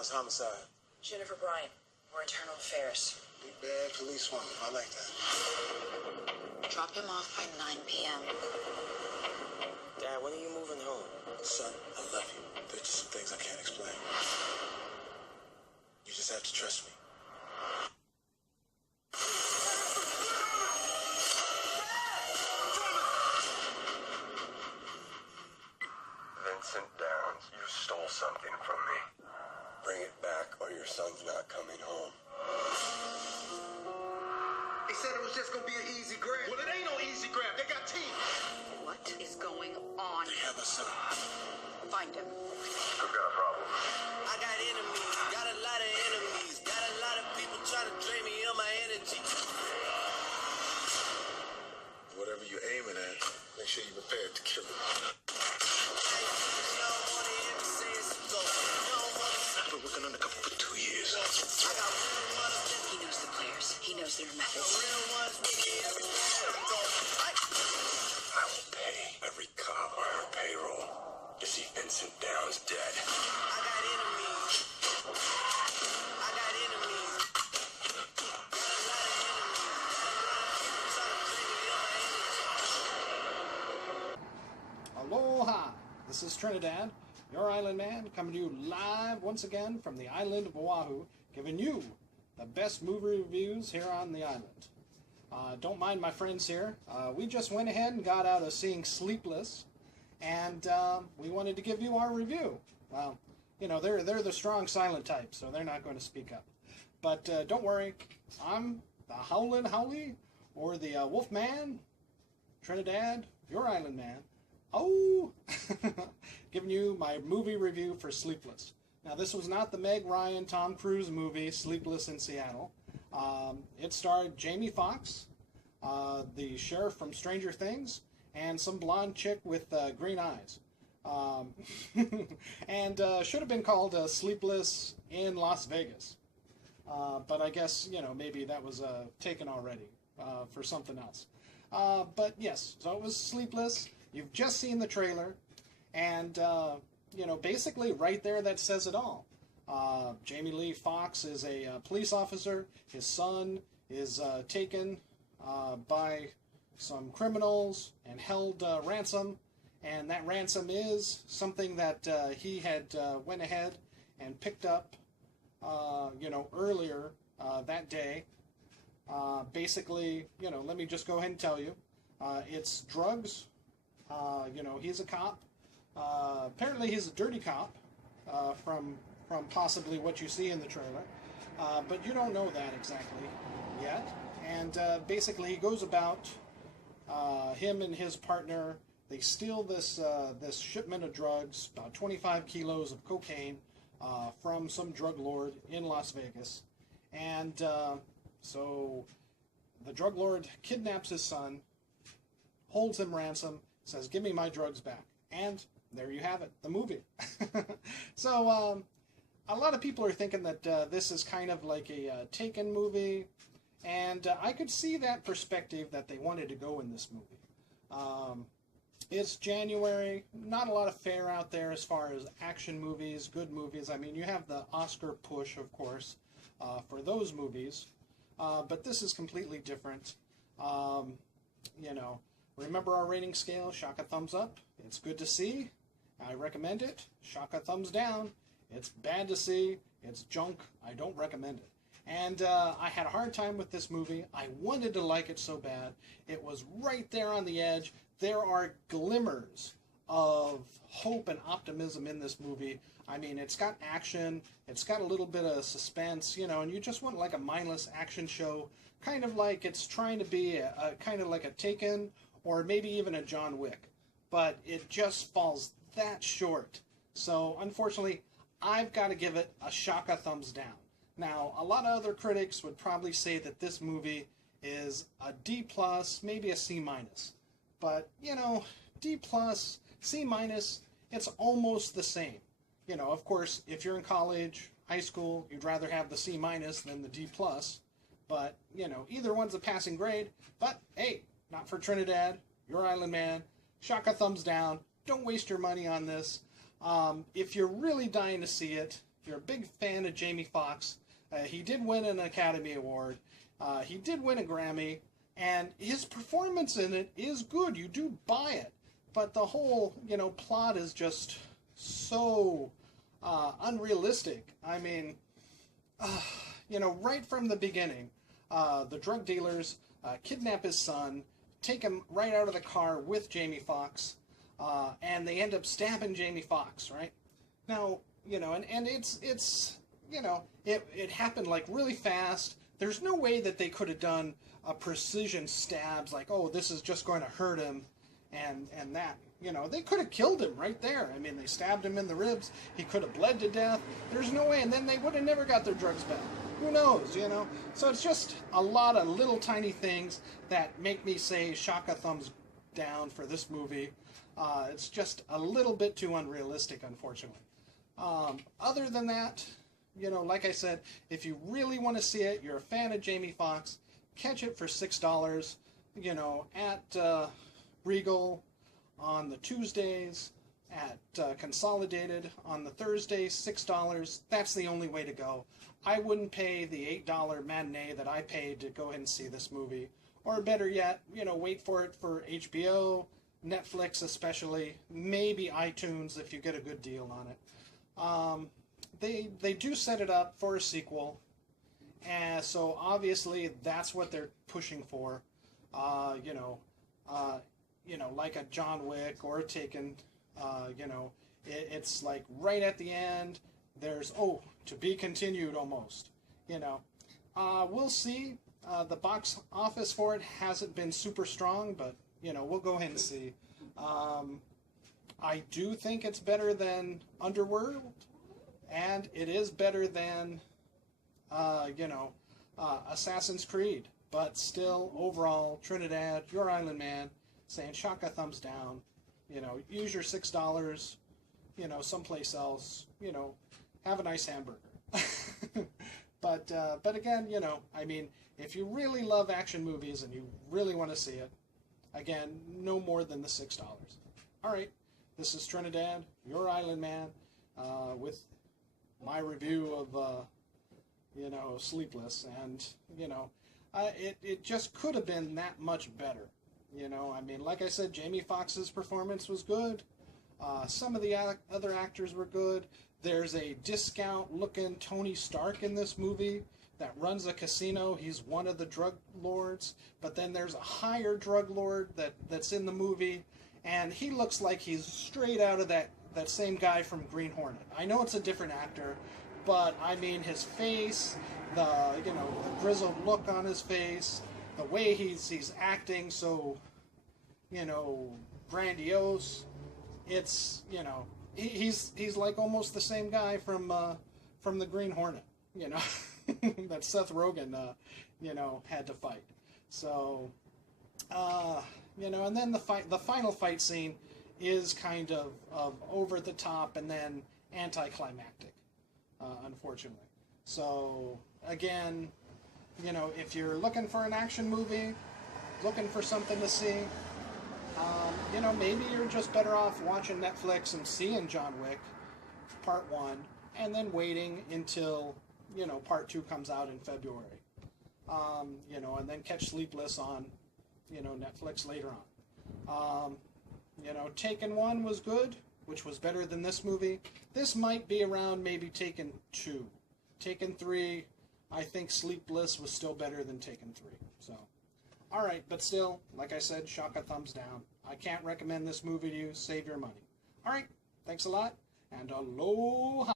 pronounced homicide? Jennifer Bryant. We're internal affairs. Big bad police woman. I like that. Drop him off by 9 p.m. Dad, when are you moving home? Son, I love you. There's just some things I can't explain. You just have to trust me. Vincent Downs, you stole something from me. Bring it back or your son's not coming home. They said it was just gonna be an easy grab. Well, it ain't no easy grab. They got teeth. What is going on? They have a son. Find him. Who's got a problem? I got enemies, got a lot of enemies, got a lot of people trying to drain me of my energy. Whatever you're aiming at, make sure you're prepared to kill it. I've been working undercover for 2 years. He knows the players. He knows their methods. I will pay every cop on our payroll to see Vincent Downs dead. I got enemies. I got enemies. Aloha! This is Trinidad, your island man, coming to you live once again from the island of Oahu, giving you the best movie reviews here on the island. Don't mind my friends here. We just went ahead and got out of seeing Sleepless, and we wanted to give you our review. Well, you know, they're the strong silent type, so they're not going to speak up. But don't worry, I'm the Howlin' Howley, or the Wolfman, Trinidad, your island man. Oh, giving you my movie review for Sleepless. Now, this was not the Meg Ryan, Tom Cruise movie, Sleepless in Seattle. It starred Jamie Foxx, the sheriff from Stranger Things, and some blonde chick with green eyes. And should have been called Sleepless in Las Vegas. But I guess, you know, maybe that was taken already for something else. But yes, so it was Sleepless. You've just seen the trailer, and, you know, basically right there that says it all. Jamie Lee Foxx is a police officer. His son is taken by some criminals and held ransom, and that ransom is something that he had went ahead and picked up, you know, earlier that day. Basically, you know, let me just go ahead and tell you, it's drugs. You know, he's a cop. Apparently he's a dirty cop, from possibly what you see in the trailer. But you don't know that exactly yet. And basically he goes about, him and his partner, they steal this shipment of drugs, about 25 kilos of cocaine, from some drug lord in Las Vegas. And so the drug lord kidnaps his son, holds him ransom, says, "Give me my drugs back." And there you have it, the movie. So a lot of people are thinking that this is kind of like a Taken movie, and I could see that perspective that they wanted to go in this movie. It's January, not a lot of fare out there as far as action movies, good movies. I mean, you have the Oscar push, of course, for those movies, but this is completely different. You know, remember our rating scale, Shaka thumbs up. It's good to see. I recommend it. Shaka thumbs down. It's bad to see. It's junk. I don't recommend it. And I had a hard time with this movie. I wanted to like it so bad. It was right there on the edge. There are glimmers of hope and optimism in this movie. I mean, it's got action. It's got a little bit of suspense, you know, and you just want like a mindless action show, kind of like it's trying to be a kind of like a Taken, or maybe even a John Wick, but it just falls that short. So unfortunately, I've got to give it a Shaka thumbs down. Now, a lot of other critics would probably say that this movie is a D+, maybe a C-. But, you know, D+, C-, it's almost the same. You know, of course, if you're in college, high school, you'd rather have the C- than the D+. But, you know, either one's a passing grade. But, hey, not for Trinidad, your island man. Shaka thumbs down. Don't waste your money on this. If you're really dying to see it, if you're a big fan of Jamie Foxx, he did win an Academy Award. He did win a Grammy, and his performance in it is good. You do buy it, but the whole, plot is just so unrealistic. I mean, right from the beginning, the drug dealers kidnap his son, take him right out of the car with Jamie Foxx, and they end up stabbing Jamie Foxx, right? Now, and it's it happened like really fast. There's no way that they could have done a precision stabs like, oh, this is just going to hurt him, and that. They could have killed him right there. I mean, they stabbed him in the ribs. He could have bled to death. There's no way, and then they would have never got their drugs back. Who knows, So it's just a lot of little tiny things that make me say shaka thumbs down for this movie. It's just a little bit too unrealistic, unfortunately. Other than that, like I said, if you really want to see it, you're a fan of Jamie Foxx, catch it for $6, at Regal on the Tuesdays, at Consolidated on the Thursdays, $6. That's the only way to go. I wouldn't pay the $8 matinee that I paid to go ahead and see this movie. Or better yet, wait for it for HBO, Netflix especially, maybe iTunes if you get a good deal on it. They do set it up for a sequel, and so obviously that's what they're pushing for. Like a John Wick or a Taken, it's like right at the end, there's, to be continued almost, We'll see. The box office for it hasn't been super strong, but, we'll go ahead and see. I do think it's better than Underworld, and it is better than, Assassin's Creed, but still, overall, Trinidad, Your Island Man, saying shaka thumbs down, use your $6, someplace else, have a nice hamburger. But again, I mean, if you really love action movies and you really want to see it, again, no more than the $6. All right, this is Trinidad, Your Island Man, with my review of, Sleepless, and, it just could have been that much better. I mean, like I said, Jamie Foxx's performance was good. Some of the other actors were good. There's a discount-looking Tony Stark in this movie that runs a casino. He's one of the drug lords. But then there's a higher drug lord that's in the movie, and he looks like he's straight out of that same guy from Green Hornet. I know it's a different actor, but, I mean, his face, the grizzled look on his face, the way he's acting so, grandiose. It's, he's like almost the same guy from the Green Hornet, that Seth Rogen, had to fight. So, and then the final fight scene is kind of over the top and then anticlimactic, unfortunately. So, again, if you're looking for an action movie, looking for something to see, maybe you're just better off watching Netflix and seeing John Wick Part 1 and then waiting until, Part 2 comes out in February. And then catch Sleepless on, Netflix later on. Taken 1 was good, which was better than this movie. This might be around maybe Taken 2. Taken 3, I think Sleepless was still better than Taken 3. So, alright, but still, like I said, shaka thumbs down. I can't recommend this movie to you. Save your money. Alright, thanks a lot, and aloha!